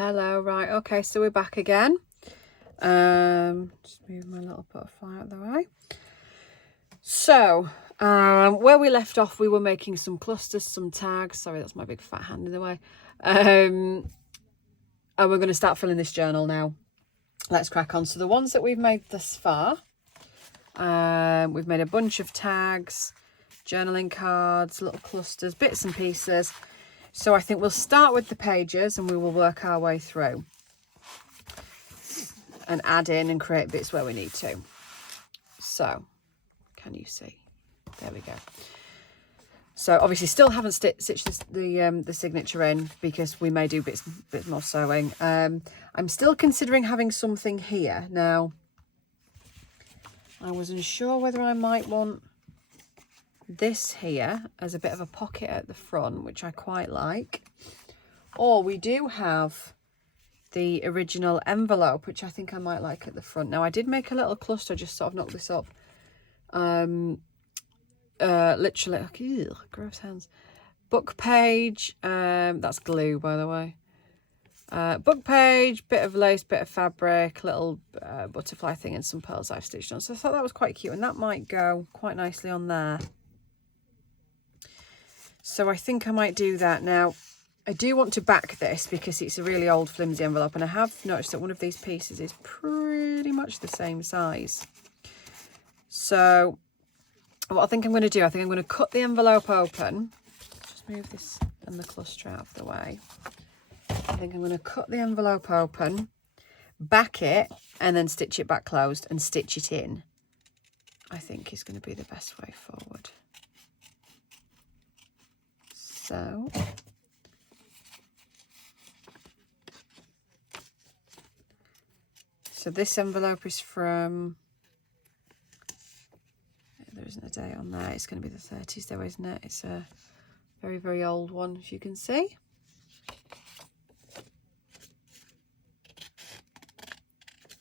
Hello. Right, okay, so we're back again. Just move my little butterfly out of the way. So where we left off, we were making some clusters, some tags. Sorry, that's my big fat hand in the way. And we're going to start filling this journal now. Let's crack on. So the ones that we've made thus far, we've made a bunch of tags, journaling cards, little clusters, bits and pieces. So I think we'll start with the pages and we will work our way through and add in and create bits where we need to. So, can you see? There we go. So obviously still haven't stitched the signature in because we may do bits more sewing. I'm still considering having something here. Now, I wasn't sure whether I might want this here as a bit of a pocket at the front, which I quite like. Or we do have the original envelope, which I think I might like at the front. Now, I did make a little cluster, just sort of knock this up. Literally, ew, gross hands. Book page, that's glue, by the way. Book page, bit of lace, bit of fabric, little butterfly thing and some pearls I've stitched on. So I thought that was quite cute, and that might go quite nicely on there. So I think I might do that. Now, I do want to back this because it's a really old flimsy envelope, and I have noticed that one of these pieces is pretty much the same size. So what I think I'm going to do, I think I'm going to cut the envelope open. Just move this and the cluster out of the way. I think I'm going to cut the envelope open, back it, and then stitch it back closed and stitch it in. I think is going to be the best way forward. So this envelope is from, there isn't a date on there, it's going to be the 30s though, isn't it? It's a very, very old one, as you can see.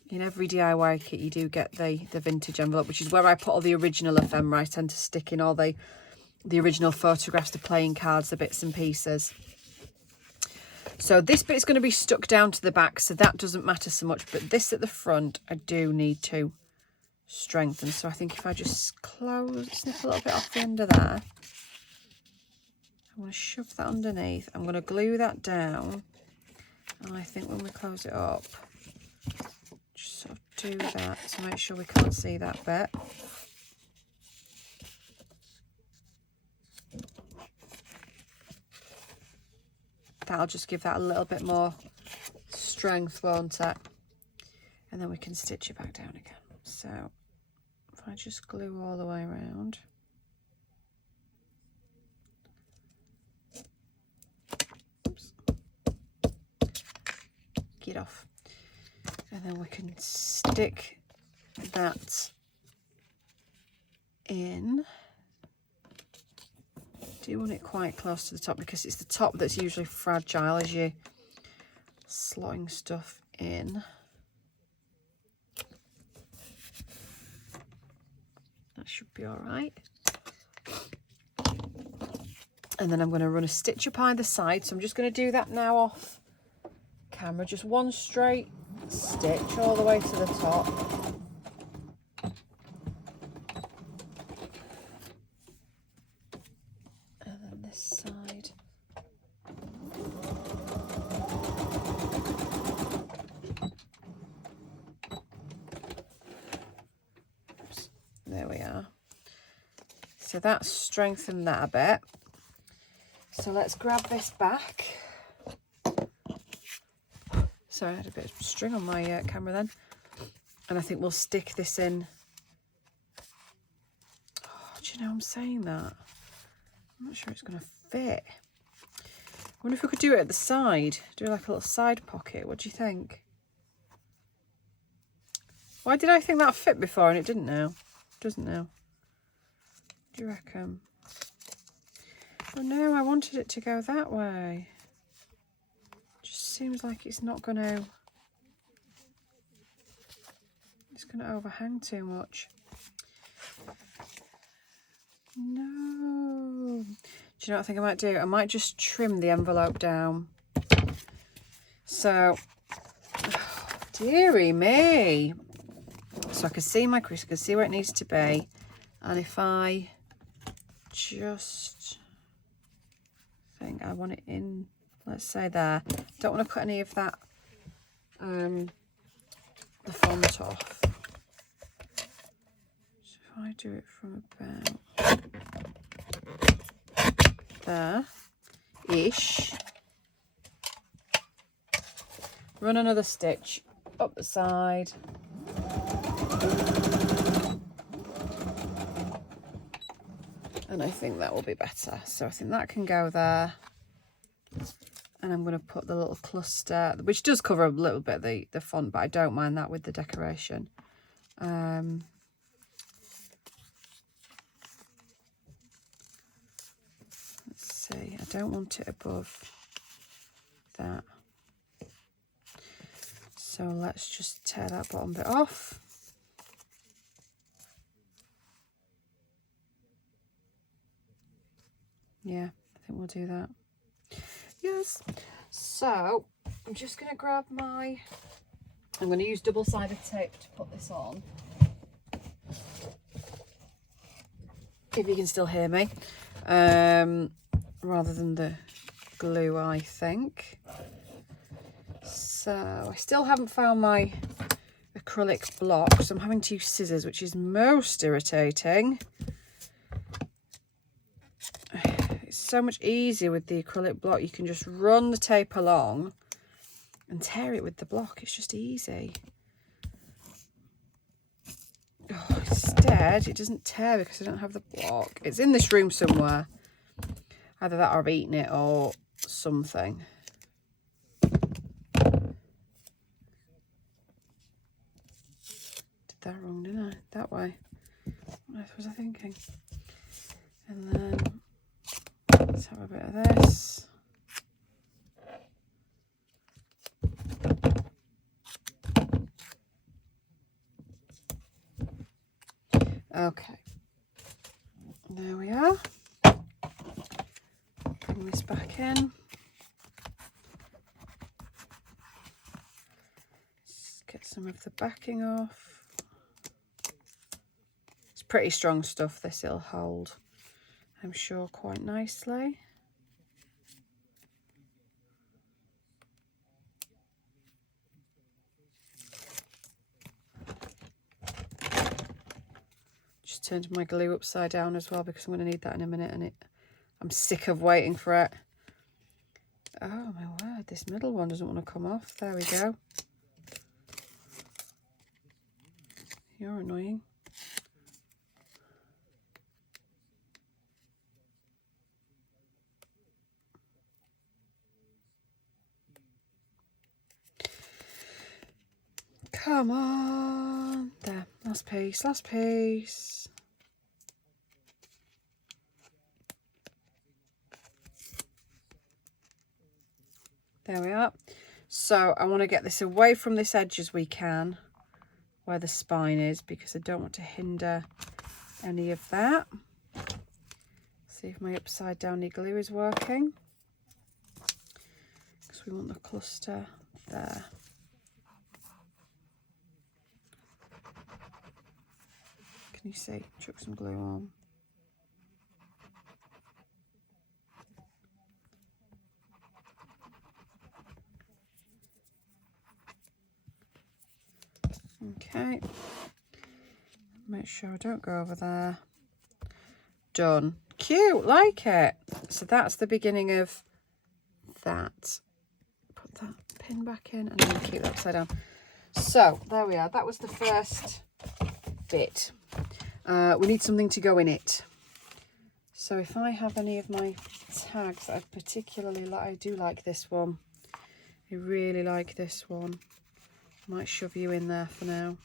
In every DIY kit you do get the vintage envelope, which is where I put all the original ephemera. I tend to stick in all the original photographs, the playing cards, the bits and pieces. So this bit is going to be stuck down to the back, so that doesn't matter so much. But this at the front, I do need to strengthen. So I think if I just snip a little bit off the end of there, I'm going to shove that underneath. I'm going to glue that down. And I think when we close it up, just sort of do that to make sure we can't see that bit. That'll just give that a little bit more strength, won't it? And then we can stitch it back down again. So if I just glue all the way around. Oops. Get off. And then we can stick that in. Do want it quite close to the top because it's the top that's usually fragile as you're slotting stuff in. That should be all right. And then I'm going to run a stitch up either side. So I'm just going to do that now off camera. Just one straight stitch all the way to the top. Side. Oops. There we are. So that's strengthened that a bit. So let's grab this back. Sorry, I had a bit of string on my camera then. And I think we'll stick this in. Oh, do you know I'm saying that? I'm not sure it's going to fit. I wonder if we could do it at the side. Do like a little side pocket. What do you think? Why did I think that fit before and it didn't now? It doesn't now. What do you reckon? Oh no, I wanted it to go that way. Just seems like it's not going to... It's going to overhang too much. No. Do you know what I think I might do? I might just trim the envelope down So, oh, dearie me. So I can see my crease, I can see where it needs to be. And if I just think I want it in, let's say there. Don't want to cut any of that, the font off. So if I do it from about there-ish. Run another stitch up the side. And I think that will be better. So I think that can go there. And I'm going to put the little cluster, which does cover a little bit the font, but I don't mind that with the decoration. Let's see, I don't want it above that. So let's just tear that bottom bit off. Yeah, I think we'll do that. Yes. So I'm just going to grab I'm going to use double-sided tape to put this on. If you can still hear me. Rather than the glue, I think. So I still haven't found my acrylic block, so I'm having to use scissors, which is most irritating. It's so much easier with the acrylic block. You can just run the tape along and tear it with the block. It's just easy. Oh, instead, it doesn't tear because I don't have the block. It's in this room somewhere. Either that or I've eaten it or something. Did that wrong, didn't I? That way. What else was I thinking? And then let's have a bit of this. Okay. There we are. Bring this back in. Let's get some of the backing off. It's pretty strong stuff, this. It'll hold, I'm sure, quite nicely. Just turned my glue upside down as well because I'm going to need that in a minute, and I'm sick of waiting for it. Oh my word, this middle one doesn't want to come off. There we go. You're annoying. Come on. There, last piece, last piece. There we are. So I want to get this away from this edge as we can, where the spine is, because I don't want to hinder any of that. See if my upside downy glue is working, because we want the cluster there. Can you see? Chuck some glue on. Okay. Make sure I don't go over there. Done. Cute, like it. So that's the beginning of that. Put that pin back in and then keep that upside down. So there we are. That was the first bit. We need something to go in it. So if I have any of my tags that I particularly like, I do like this one. I really like this one. Might shove you in there for now.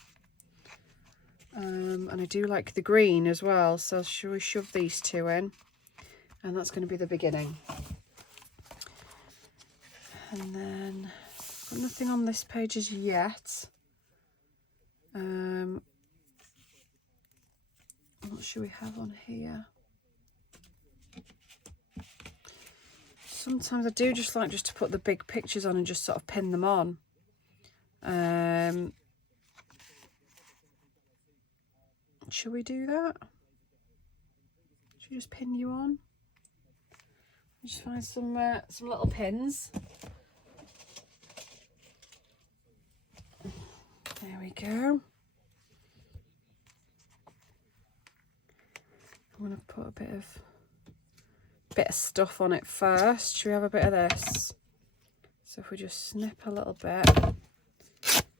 And I do like the green as well, so shall we shove these two in? And that's going to be the beginning. And then got nothing on this page as yet. What should we have on here? sometimes I do just like just to put the big pictures on and just sort of pin them on. Should we do that? Should we just pin you on? Just find some little pins. There we go. I'm going to put a bit of stuff on it first. Should we have a bit of this? So if we just snip a little bit,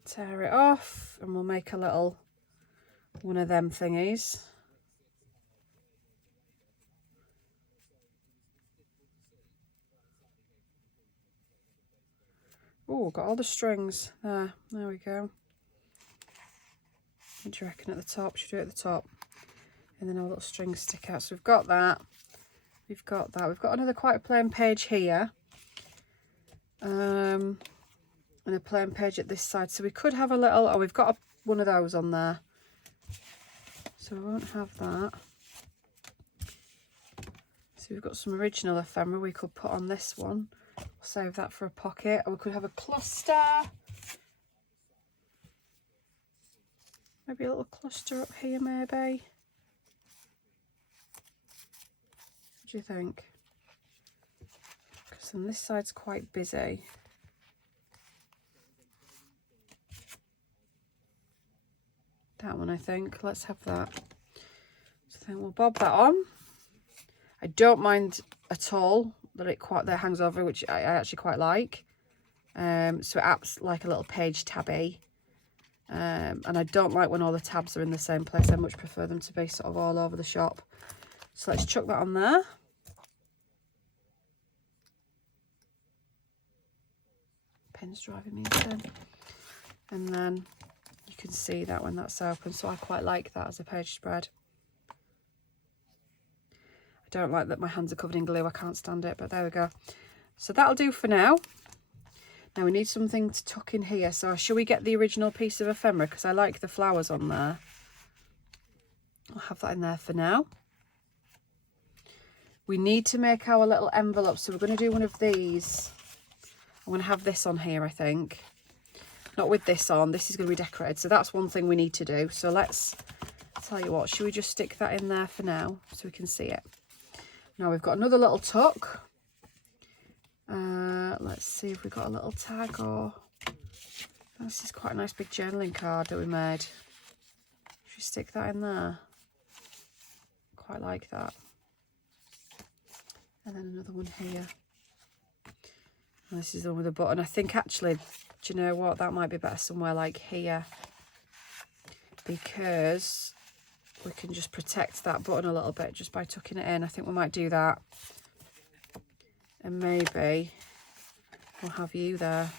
tear it off, and we'll make a little one of them thingies. Oh, got all the strings there. There we go. What do you reckon at the top? Should we do it at the top? And then our little strings stick out. So we've got that. We've got that. We've got another quite a plain page here. And a plain page at this side. So we could have a little... Oh, we've got one of those on there. So we won't have that. So we've got some original ephemera we could put on this one. We'll save that for a pocket. Or we could have a cluster. Maybe a little cluster up here, maybe. What do you think? Because then this side's quite busy. That one, I think. Let's have that. So then we'll bob that on. I don't mind at all that hangs over, which I actually quite like. So it acts like a little page tabby. And I don't like when all the tabs are in the same place. I much prefer them to be sort of all over the shop. So let's chuck that on there. Pen's driving me insane. And then you can see that when that's open. So I quite like that as a page spread. I don't like that my hands are covered in glue. I can't stand it, but there we go. So that'll do for now. Now we need something to tuck in here. So shall we get the original piece of ephemera? Because I like the flowers on there. I'll have that in there for now. We need to make our little envelope. So we're going to do one of these. I'm going to have this on here, I think. Not with this on. This is going to be decorated. So that's one thing we need to do. So let's tell you what. Should we just stick that in there for now so we can see it? Now we've got another little tuck. Let's see if we've got a little tag or... This is quite a nice big journaling card that we made. Should we stick that in there? Quite like that. And then another one here. And this is the one with a button. I think actually, do you know what? That might be better somewhere like here. Because we can just protect that button a little bit just by tucking it in. I think we might do that. And maybe we'll have you there.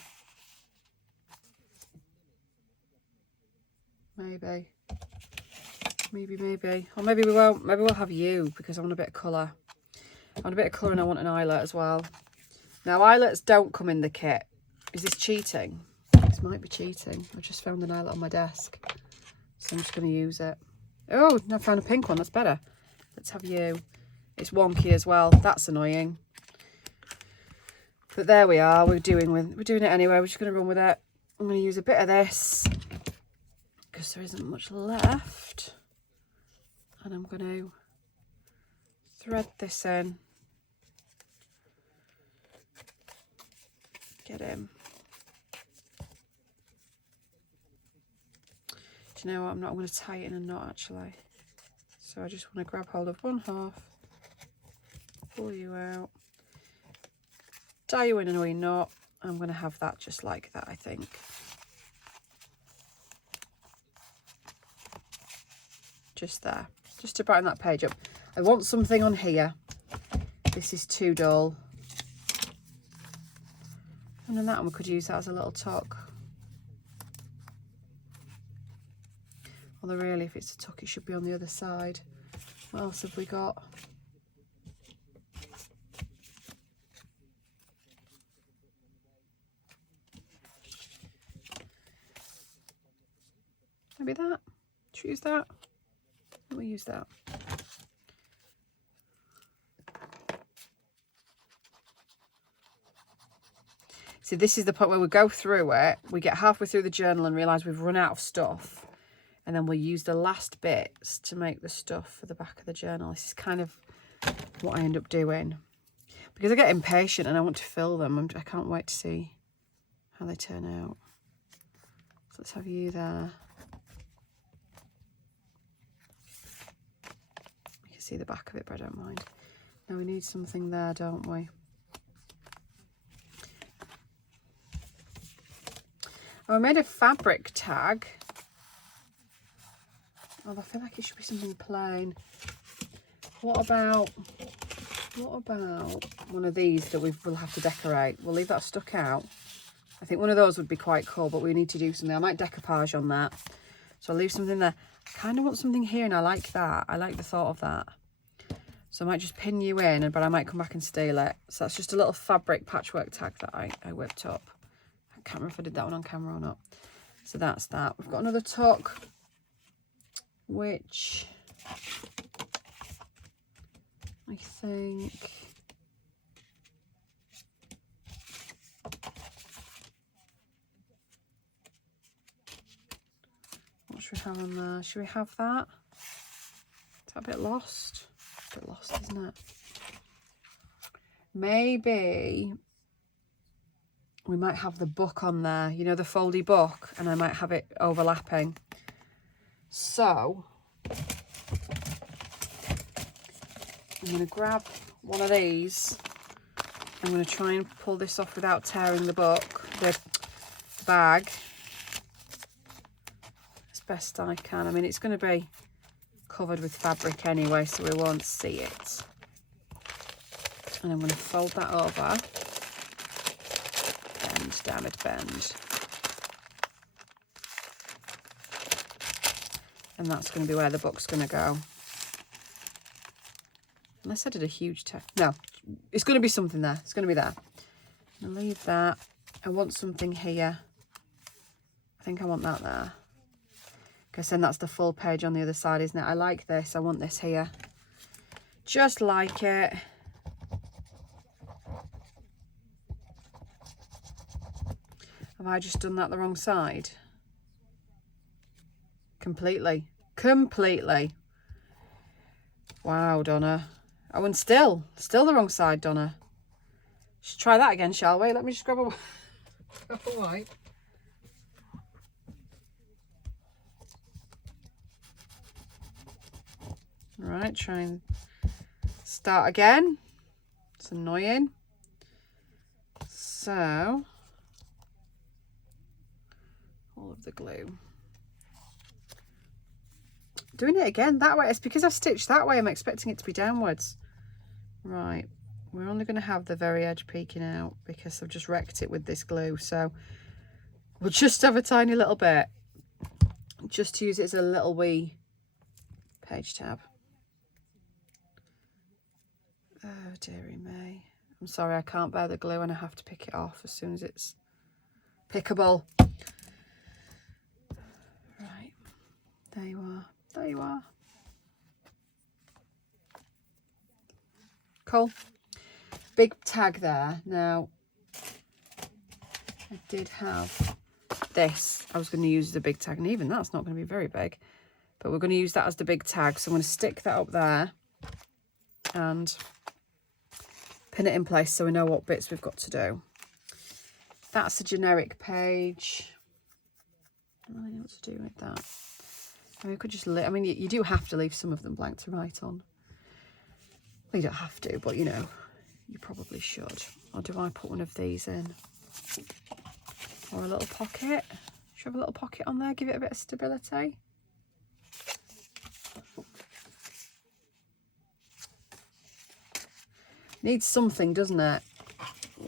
Maybe. Or maybe we won't. Maybe we'll have you because I want a bit of colour. I want a bit of colour and I want an eyelet as well. Now, eyelets don't come in the kit. Is this cheating? This might be cheating. I just found an eyelet on my desk. So I'm just going to use it. Oh, I found a pink one. That's better. Let's have you. It's wonky as well. That's annoying. But there we are. We're doing it anyway. We're just going to run with it. I'm going to use a bit of this because there isn't much left. And I'm going to thread this in. Get him. Do you know what? I'm going to tie it in a knot actually. So I just want to grab hold of one half, pull you out, tie you in a wee knot. I'm going to have that just like that, I think. Just there, just to brighten that page up. I want something on here. This is too dull. And then that one, we could use that as a little tuck. Although really, if it's a tuck, it should be on the other side. What else have we got? Maybe that. Should we use that? We'll use that. See, this is the point where we go through it, we get halfway through the journal and realise we've run out of stuff. And then we'll use the last bits to make the stuff for the back of the journal. This is kind of what I end up doing. Because I get impatient and I want to fill them. I can't wait to see how they turn out. So let's have you there. You can see the back of it, but I don't mind. Now we need something there, don't we? Oh, I made a fabric tag. Oh, I feel like it should be something plain. What about one of these that we'll have to decorate? We'll leave that stuck out. I think one of those would be quite cool, but we need to do something. I might decoupage on that. So I'll leave something there. I kind of want something here, and I like that. I like the thought of that. So I might just pin you in, but I might come back and steal it. So that's just a little fabric patchwork tag that I whipped up. I can't remember if I did that one on camera or not. So that's that. We've got another tuck, which I think what should we have on there? Should we have that? Is that a bit lost? A bit lost, isn't it? Maybe we might have the book on there, you know, the foldy book, and I might have it overlapping. So I'm going to grab one of these. I'm going to try and pull this off without tearing the book, the bag, as best I can. I mean, it's going to be covered with fabric anyway, so we won't see it. And I'm going to fold that over. Bend, damn it, bend. And that's going to be where the book's going to go. Unless I did a huge tag. No, it's going to be something there. It's going to be there. I'll leave that. I want something here. I think I want that there. Because then that's the full page on the other side, isn't it? I like this. I want this here. Just like it. Have I just done that the wrong side? Completely. Wow, Donna. Oh, and still the wrong side, Donna. Let's try that again, shall we? Let me just grab a wipe. Right, try and start again. It's annoying. So, all of the glue. Doing it again that way. It's because I've stitched that way. I'm expecting it to be downwards. Right. We're only going to have the very edge peeking out because I've just wrecked it with this glue. So we'll just have a tiny little bit. Just to use it as a little wee page tab. Oh, dearie me. I'm sorry, I can't bear the glue and I have to pick it off as soon as it's pickable. Right. There you are. There you are. Cool. Big tag there. Now, I did have this. I was going to use the big tag, and even that's not going to be very big. But we're going to use that as the big tag. So I'm going to stick that up there and pin it in place so we know what bits we've got to do. That's a generic page. I don't really know what to do with that. I mean, we could just I mean, you do have to leave some of them blank to write on. Well, you don't have to, but you know, you probably should. Or do I put one of these in? Or a little pocket? Should have a little pocket on there, give it a bit of stability. Needs something, doesn't it?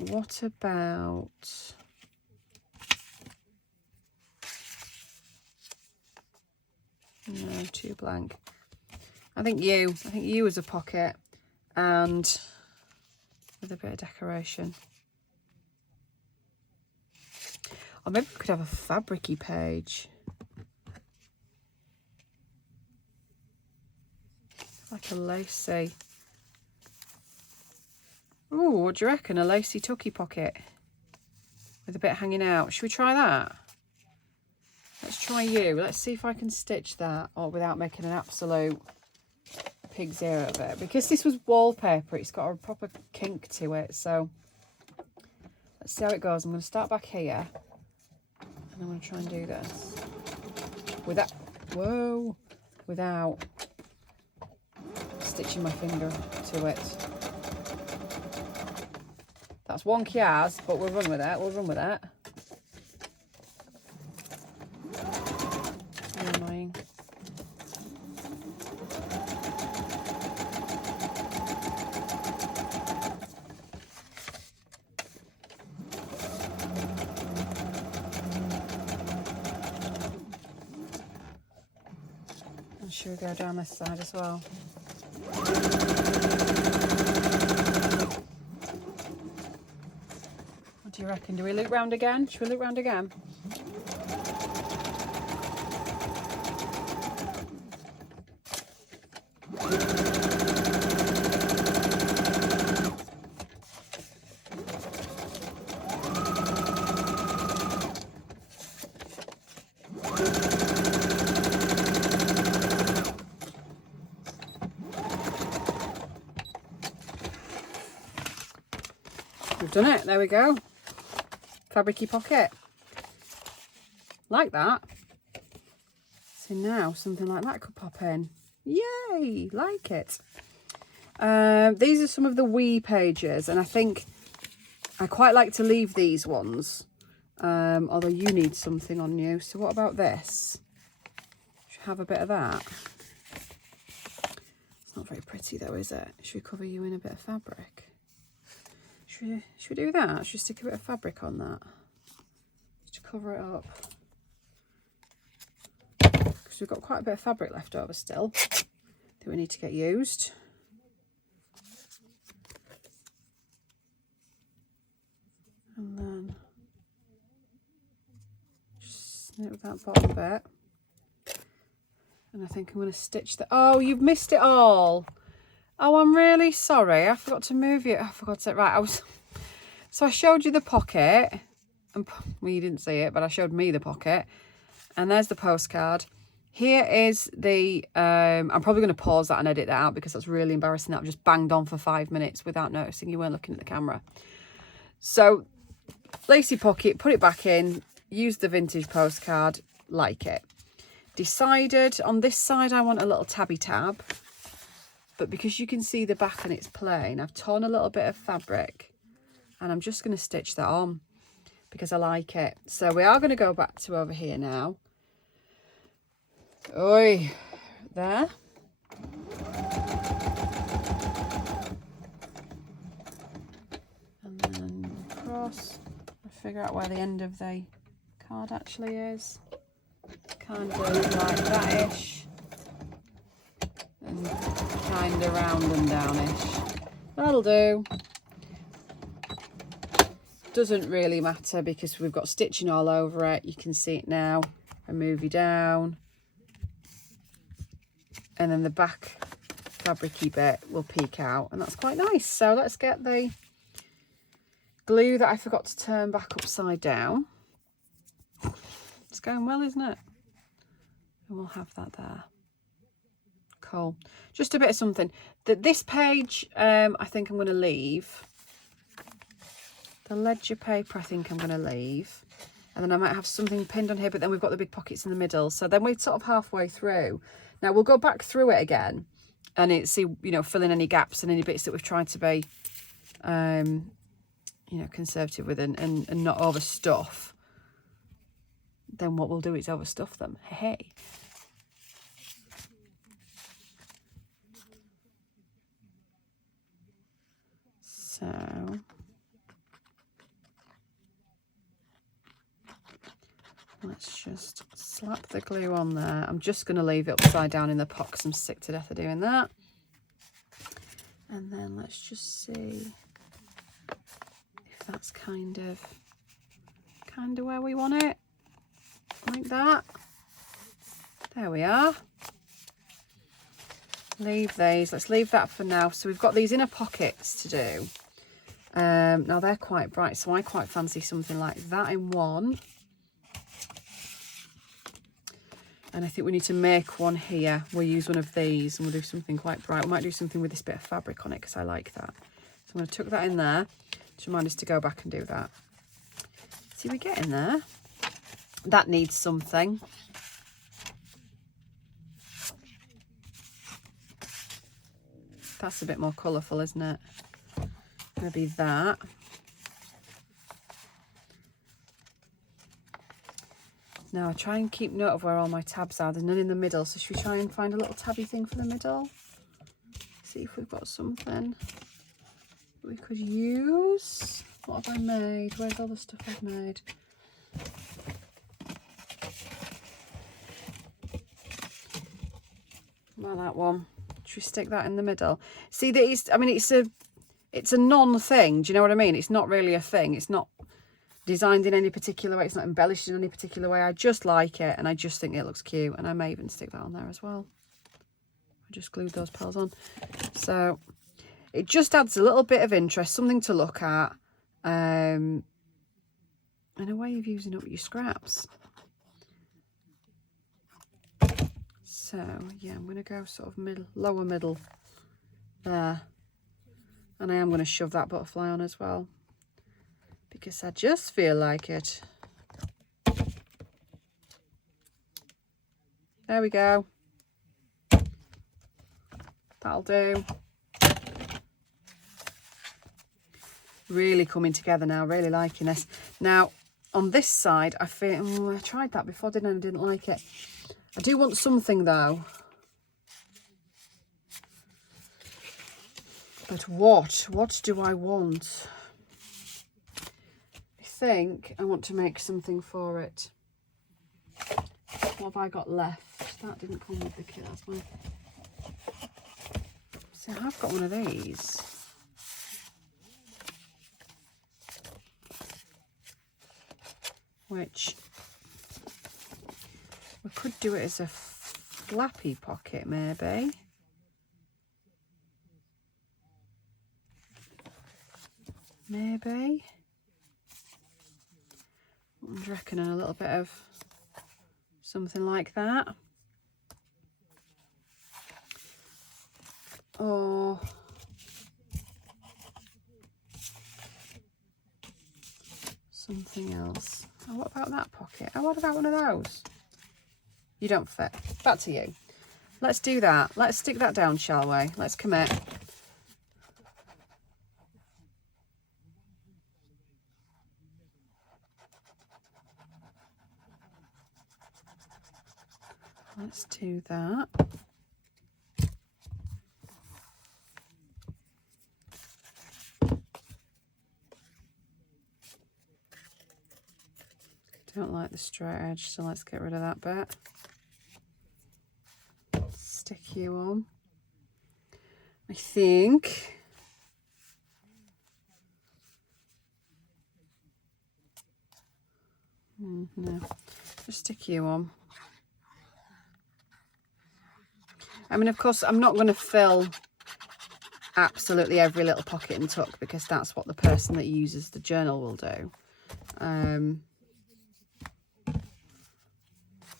What about... No, too blank. I think you as a pocket and with a bit of decoration. Or maybe we could have a fabric-y page. Like a lacy. Ooh, what do you reckon? A lacy tucky pocket. with a bit hanging out. Should we try that? Let's try you. Let's see if I can stitch that or without making an absolute pig's ear of it. Because this was wallpaper, it's got a proper kink to it. So let's see how it goes. I'm going to start back here. And I'm going to try and do this. Without stitching my finger to it. That's wonky as, but we'll run with it. We'll run with it. So annoying. And should we go down this side as well? What do you reckon? Do we loop round again? Should we loop round again? We've done it. There we go. Fabricy pocket. Like that. So now something like that could pop in. Yay! Like it. These are some of the wee pages, and I think I quite like to leave these ones. Although you need something on you. So what about this? Should we have a bit of that? It's not very pretty though, is it? Should we cover you in a bit of fabric? Should we do that? Should we stick a bit of fabric on that? Just to cover it up. Because we've got quite a bit of fabric left over still that we need to get used. And then just snip that bottom bit. And I think I'm going to stitch that. Oh, you've missed it all. Oh, I'm really sorry. I forgot to move you. I forgot to, right, so I showed you the pocket. And, well, you didn't see it, but I showed me the pocket. And there's the postcard. Here is the, I'm probably going to pause that and edit that out because that's really embarrassing that I've just banged on for 5 minutes without noticing you weren't looking at the camera. So, lacy pocket, put it back in, use the vintage postcard, like it. Decided on this side I want a little tabby tab. But because you can see the back and it's plain, I've torn a little bit of fabric and I'm just going to stitch that on because I like it. So we are going to go back to over here now. Oi, there. And then across, I figure out where the end of the card actually is. Kind of like that-ish. And kind of round and downish. That'll do. Doesn't really matter because we've got stitching all over it. You can see it now. I move you down. And then the back fabricy bit will peek out. And that's quite nice. So let's get the glue that I forgot to turn back upside down. It's going well, isn't it? And we'll have that there. Cool. Just a bit of something. This page, I think I'm going to leave. The ledger paper, I think I'm going to leave. And then I might have something pinned on here, but then we've got the big pockets in the middle. So then we're sort of halfway through. Now we'll go back through it again and see, you know, fill in any gaps and any bits that we've tried to be, you know, conservative with and not overstuff. Then what we'll do is overstuff them. Hey. So let's just slap the glue on there. I'm just going to leave it upside down in the pot because I'm sick to death of doing that. And then let's just see if that's kind of where we want it. Like that. There we are. Leave these. Let's leave that for now. So we've got these inner pockets to do. Now they're quite bright, so I quite fancy something like that in one. And I think we need to make one here. We'll use one of these and we'll do something quite bright. We might do something with this bit of fabric on it because I like that. So I'm going to tuck that in there to remind us to go back and do that. See, we get in there. That needs something. That's a bit more colourful, isn't it? Maybe that. Now I try and keep note of where all my tabs are. There's none in the middle, so should we try and find a little tabby thing for the middle? See if we've got something we could use. What have I made? Where's all the stuff I've made? Well, that one. Should we stick that in the middle? See, that is, I mean, it's a non-thing. Do you know what I mean? It's not really a thing. It's not designed in any particular way. It's not embellished in any particular way. I just like it and I just think it looks cute. And I may even stick that on there as well. I just glued those pearls on. So it just adds a little bit of interest, something to look at. And a way of using up your scraps. So yeah, I'm going to go sort of middle, lower middle there. And I am going to shove that butterfly on as well, because I just feel like it. There we go. That'll do. Really coming together now, really liking this. Now, on this side, I feel, I tried that before, didn't I? I didn't like it. I do want something though. But what do I want? I think I want to make something for it. What have I got left? That didn't come with the kit, that's my... So I've got one of these. Which we could do it as a flappy pocket, maybe. Maybe. I'm reckoning a little bit of something like that. Or something else. Oh, what about that pocket? Oh, what about one of those? You don't fit. Back to you. Let's do that. Let's stick that down, shall we? Let's commit. Let's do that. Don't like the straight edge, so let's get rid of that bit. Stick you on. I think no, just stick you on. I mean, of course, I'm not going to fill absolutely every little pocket and tuck, because that's what the person that uses the journal will do.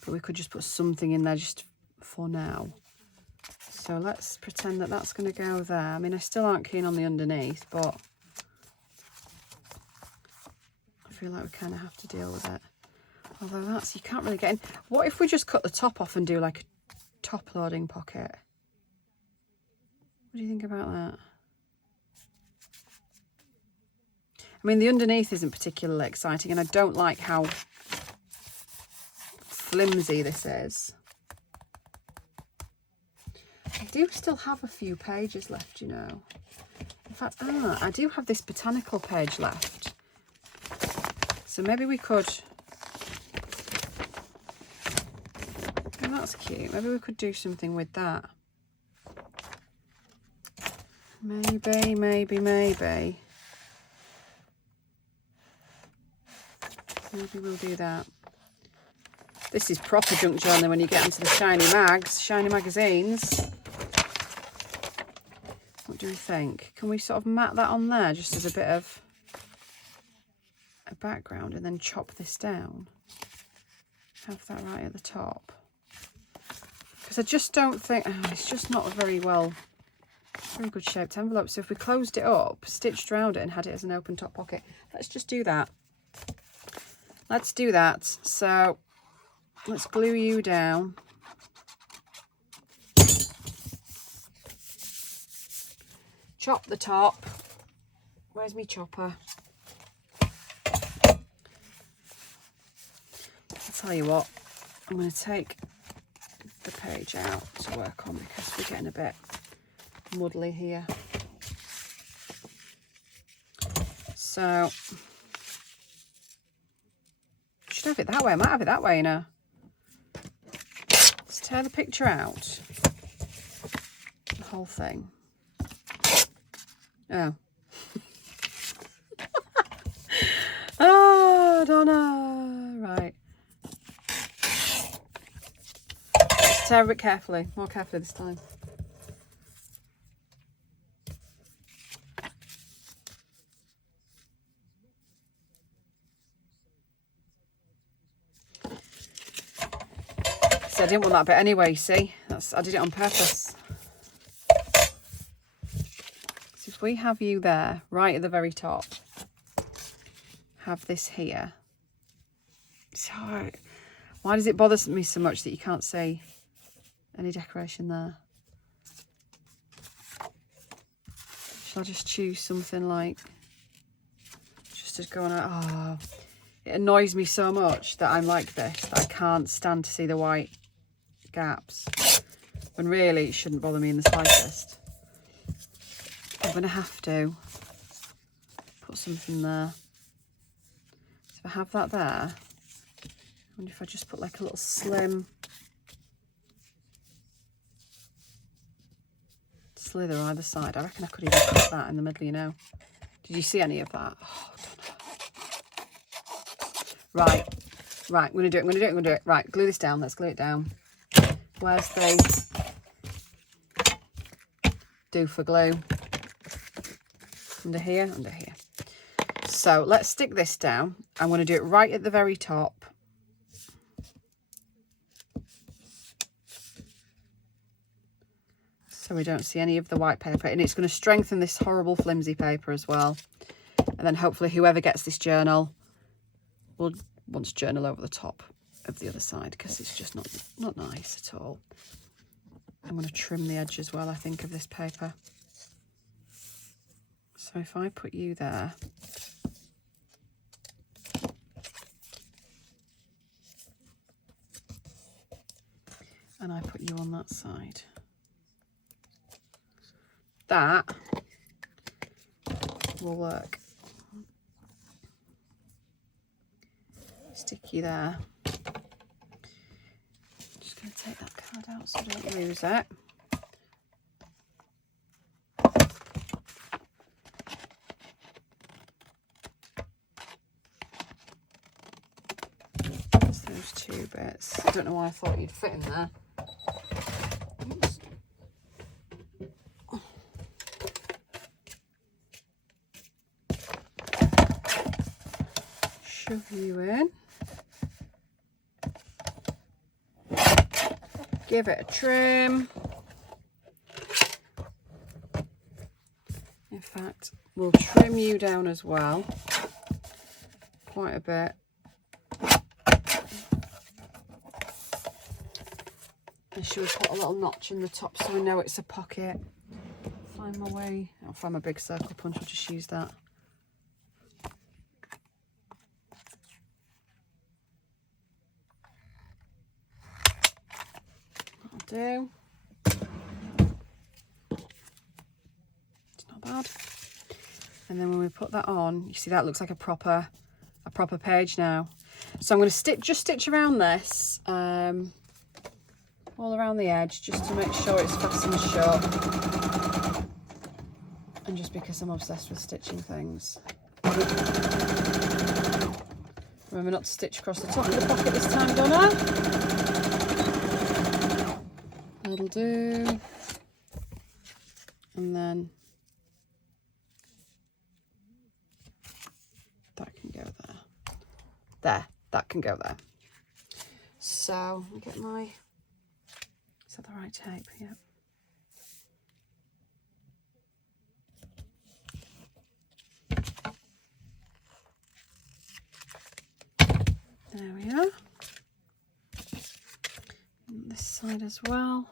But we could just put something in there just for now. So let's pretend that that's going to go there. I mean, I still aren't keen on the underneath, but I feel like we kind of have to deal with it. Although that's, you can't really get in. What if we just cut the top off and do like a top loading pocket? What do you think about that? I mean, the underneath isn't particularly exciting, and I don't like how flimsy this is. I do still have a few pages left, you know. In fact, I do have this botanical page left. So maybe we could... Oh, that's cute. Maybe we could do something with that. Maybe. Maybe we'll do that. This is proper junk journaling when you get into the shiny mags, shiny magazines. What do we think? Can we sort of mat that on there just as a bit of a background and then chop this down? Have that right at the top. Because I just don't think, it's just not a very good shaped envelope. So if we closed it up, stitched around it and had it as an open top pocket, let's just do that. Let's do that. So let's glue you down. Chop the top. Where's my chopper? I'll tell you what, I'm going to take the page out to work on because we're getting a bit muddly here. So, I should have it that way. I might have it that way, you know. Let's tear the picture out. The whole thing. Oh. Oh, Donna. Right. Just tear a bit carefully. More carefully this time. So I didn't want that bit anyway, see? I did it on purpose. So if we have you there, right at the very top, have this here. So why does it bother me so much that you can't see any decoration there? Shall I just choose something like, just as going, oh, it annoys me so much that I'm like this, that I can't stand to see the white gaps, when really it shouldn't bother me in the slightest. I'm going to have to put something there. So if I have that there, I wonder if I just put like a little slim slither either side. I reckon I could even put that in the middle, you know. Did you see any of that? Oh, I don't know. Right, I'm going to do it. Right, glue this down. Let's glue it down. Where's the do for glue? Under here. So let's stick this down. I'm going to do it right at the very top. So we don't see any of the white paper. And it's going to strengthen this horrible flimsy paper as well. And then hopefully whoever gets this journal will want to journal over the top of the other side, because it's just not nice at all. I'm going to trim the edge as well, I think, of this paper. So if I put you there, and I put you on that side, that will work. Stick you there. Just going to take that card out so I don't lose it. There's those two bits. I don't know why I thought you'd fit in there. Oops. Shove you in. Give it a trim. In fact, we'll trim you down as well, quite a bit. And should we put a little notch in the top so we know it's a pocket? Find my way. I'll find my big circle punch, I'll just use that. Do. It's not bad. And then when we put that on, you see that looks like a proper page now. So I'm going to just stitch around this, all around the edge, just to make sure it's fastened shut. And just because I'm obsessed with stitching things. Remember not to stitch across the top of the pocket this time, Donna. That'll do. And then There, that can go there. So let me get my, is that the right tape? Yeah. There we are. And this side as well.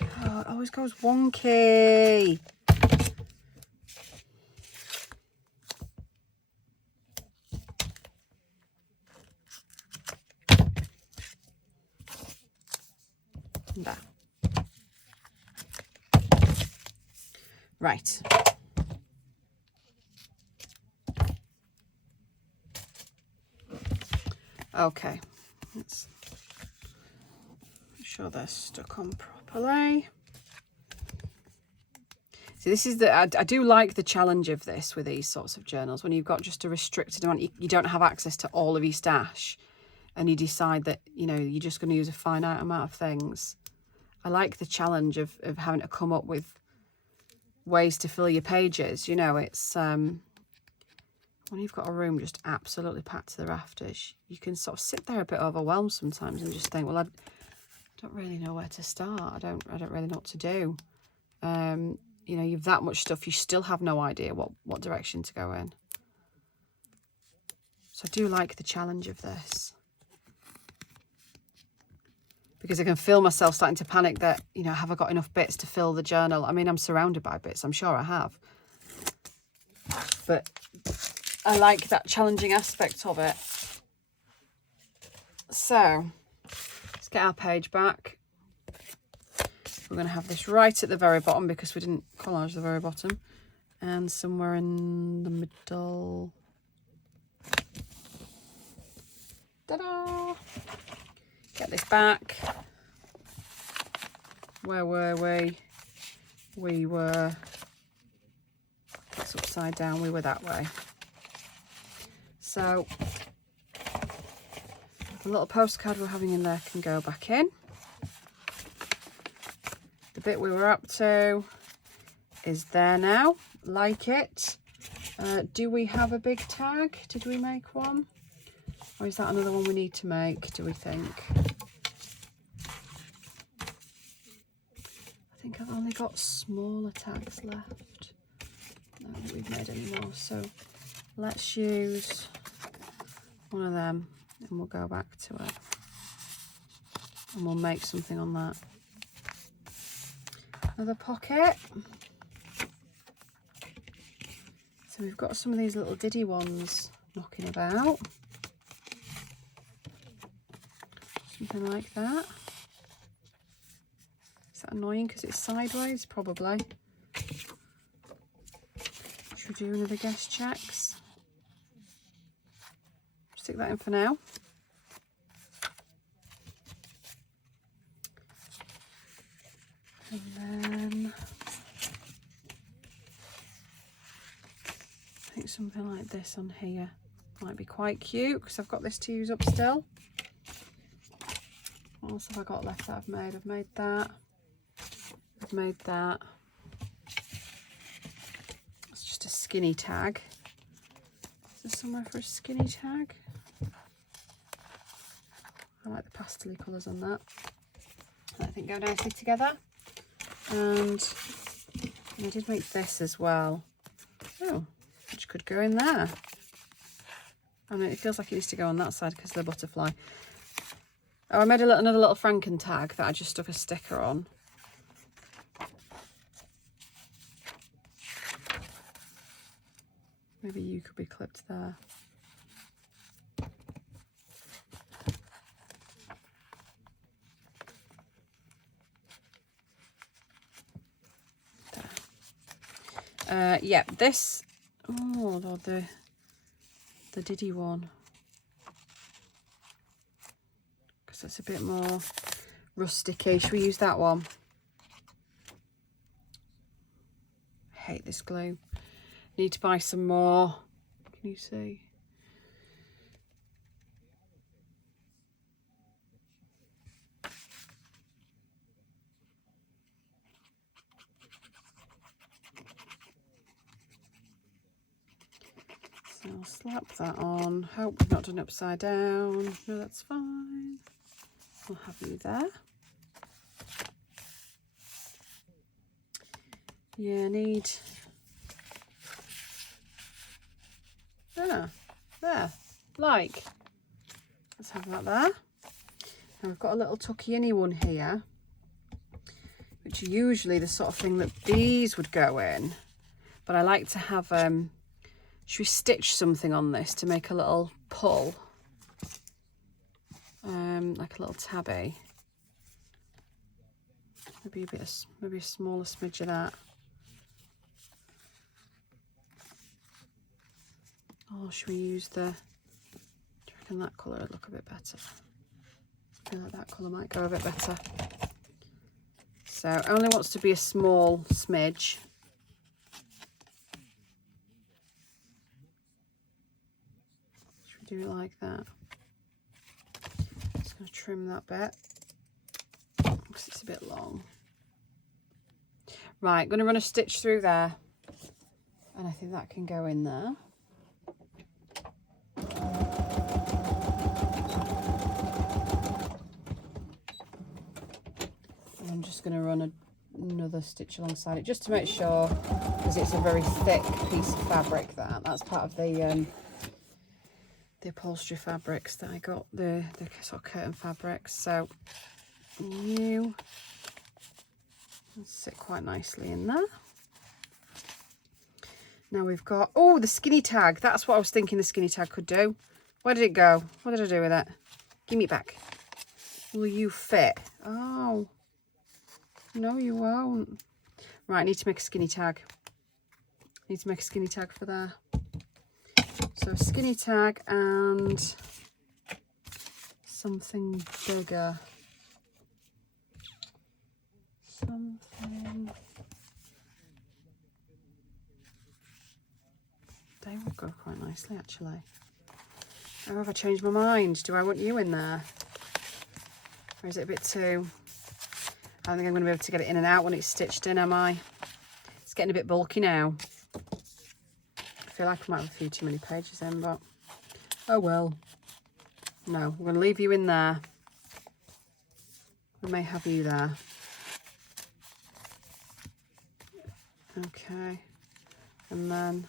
Oh, it always goes wonky. There. Right. Okay. Let's make sure they're stuck on properly. So this is I do like the challenge of this with these sorts of journals. When you've got just a restricted amount, you don't have access to all of your stash, and you decide that, you know, you're just going to use a finite amount of things. I like the challenge of having to come up with ways to fill your pages. You know, it's when you've got a room just absolutely packed to the rafters, you can sort of sit there a bit overwhelmed sometimes and just think, well, I don't really know where to start. I don't really know what to do. You know, you've that much stuff, you still have no idea what direction to go in. So I do like the challenge of this, because I can feel myself starting to panic that, you know, have I got enough bits to fill the journal? I mean, I'm surrounded by bits, I'm sure I have. But I like that challenging aspect of it. So, let's get our page back. We're going to have this right at the very bottom because we didn't collage the very bottom. And somewhere in the middle. Ta-da! Get this back. Where were we? We were, it's upside down, we were that way. So the little postcard we're having in there can go back in. The bit we were up to is there now. Like it. Do we have a big tag? Did we make one? Or is that another one we need to make, do we think? I think I've only got smaller tags left. I don't think we've made any more, so let's use one of them and we'll go back to it. And we'll make something on that. Another pocket. So we've got some of these little diddy ones knocking about. Something like that. Is that annoying because it's sideways? Probably. Should we do another guest checks? Stick that in for now. And then I think something like this on here might be quite cute because I've got this to use up still. What else have I got left that I've made? I've made that. I've made that. It's just a skinny tag. Is there somewhere for a skinny tag? I like the pastel colours on that. I think go nicely together. And I did make this as well. Oh, which could go in there. I mean, it feels like it needs to go on that side because of the butterfly. Oh, I made another little Franken tag that I just stuck a sticker on. Maybe you could be clipped there. Yeah, this. Oh, the diddy one. Because it's a bit more rusticy. Should we use that one? I hate this glue. Need to buy some more. Can you see? I'll slap that on. Hope we've not done it upside down. No, that's fine. I'll have you there. Yeah, I need... there. Like. Let's have that there. Now we've got a little tucky-inny one here, which are usually the sort of thing that these would go in. But I like to have, should we stitch something on this to make a little pull? Like a little tabby. Maybe a smaller smidge of that. Or should we use the, do you reckon that colour would look a bit better? I feel like that colour might go a bit better. So it only wants to be a small smidge. Should we do it like that? Just going to trim that bit because it's a bit long. Right, going to run a stitch through there, and I think that can go in there. And I'm just going to run another stitch alongside it just to make sure, because it's a very thick piece of fabric. That's part of the upholstery fabrics that I got, the sort of curtain fabrics. So you sit quite nicely in there. Now we've got, oh, the skinny tag. That's what I was thinking the skinny tag could do. Where did it go? What did I do with it? Give me it back. Will you fit? Oh, no, you won't. Right, I need to make a skinny tag. I need to make a skinny tag for there. So a skinny tag and something bigger. Something. They would go quite nicely, actually. Or have I changed my mind? Do I want you in there? Or is it a bit too... I don't think I'm going to be able to get it in and out when it's stitched in, am I? It's getting a bit bulky now. I feel like I might have a few too many pages in, but... oh well. No, we're going to leave you in there. We may have you there. Okay. And then...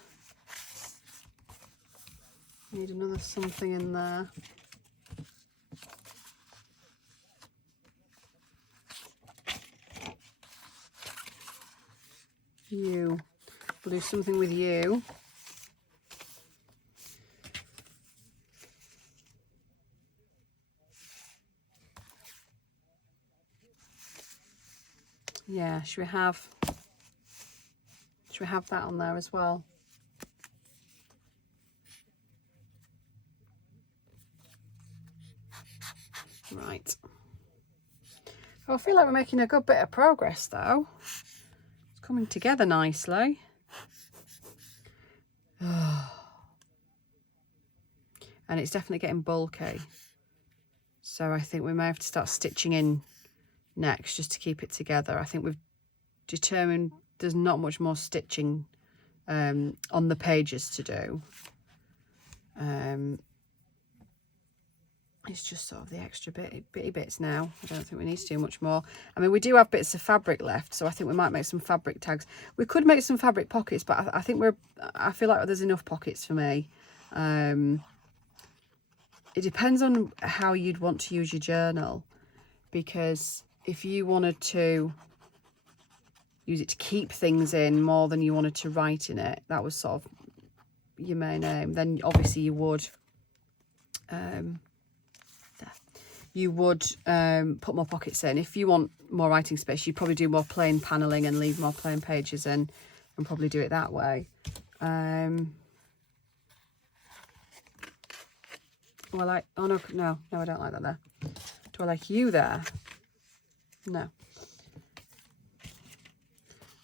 need another something in there. You. We'll do something with you. Yeah, should we have that on there as well? Right. Oh, I feel like we're making a good bit of progress though. It's coming together nicely. And it's definitely getting bulky. So I think we may have to start stitching in next just to keep it together. I think we've determined there's not much more stitching on the pages to do. It's just sort of the extra bitty bits now. I don't think we need to do much more. I mean, we do have bits of fabric left, so I think we might make some fabric tags. We could make some fabric pockets, but I think I feel like there's enough pockets for me. It depends on how you'd want to use your journal, because if you wanted to use it to keep things in more than you wanted to write in it, that was sort of your main aim, then obviously you would put more pockets in. If you want more writing space, you'd probably do more plain paneling and leave more plain pages in, and probably do it that way. Well, oh no, I don't like that there. Do I like you there? No.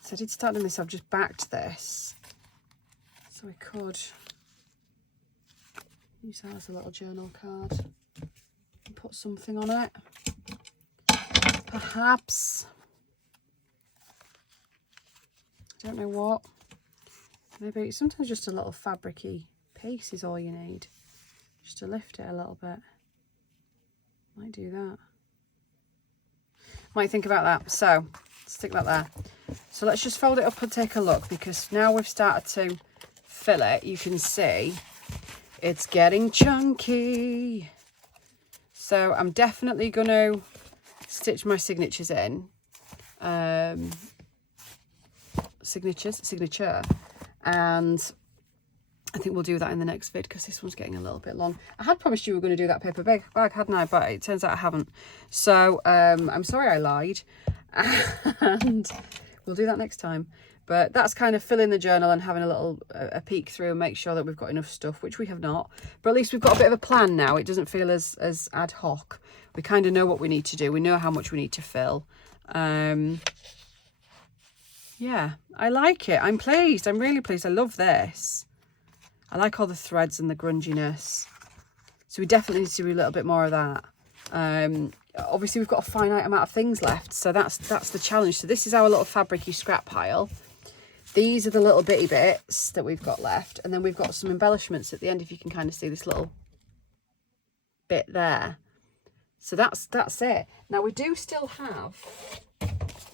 So I did start doing this. I've just backed this, so we could use that as a little journal card and put something on it. Perhaps. I don't know what. Maybe sometimes just a little fabricy piece is all you need. Just to lift it a little bit. Might do that. Might think about that. So, stick that there. So let's just fold it up and take a look, because now we've started to fill it, you can see it's getting chunky. So I'm definitely going to stitch my signatures in. Signature. And I think we'll do that in the next vid, because this one's getting a little bit long. I had promised you we were going to do that paper bag, hadn't I? But it turns out I haven't. So I'm sorry I lied. And we'll do that next time. But that's kind of filling the journal and having a little peek through and make sure that we've got enough stuff, which we have not. But at least we've got a bit of a plan now. It doesn't feel as ad hoc. We kind of know what we need to do. We know how much we need to fill. Yeah, I like it. I'm pleased. I'm really pleased. I love this. I like all the threads and the grunginess. So we definitely need to do a little bit more of that. Obviously, we've got a finite amount of things left. So that's the challenge. So this is our little fabricy scrap pile. These are the little bitty bits that we've got left. And then we've got some embellishments at the end, if you can kind of see this little bit there. So that's it. Now, we do still have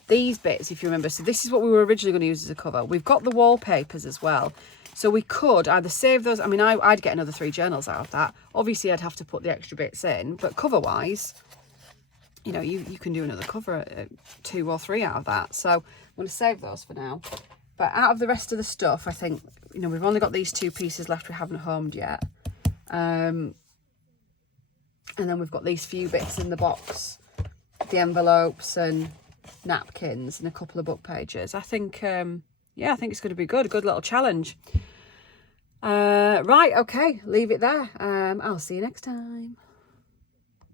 these bits, if you remember. So this is what we were originally going to use as a cover. We've got the wallpapers as well. So we could either save those. I mean, I'd get another 3 journals out of that. Obviously, I'd have to put the extra bits in. But cover-wise, you know, you can do another cover, 2 or 3 out of that. So I'm going to save those for now. But out of the rest of the stuff, I think, you know, we've only got these 2 pieces left we haven't homed yet. And then we've got these few bits in the box. The envelopes and napkins and a couple of book pages. I think, yeah, I think it's going to be good. A good little challenge. Right, okay, leave it there. I'll see you next time.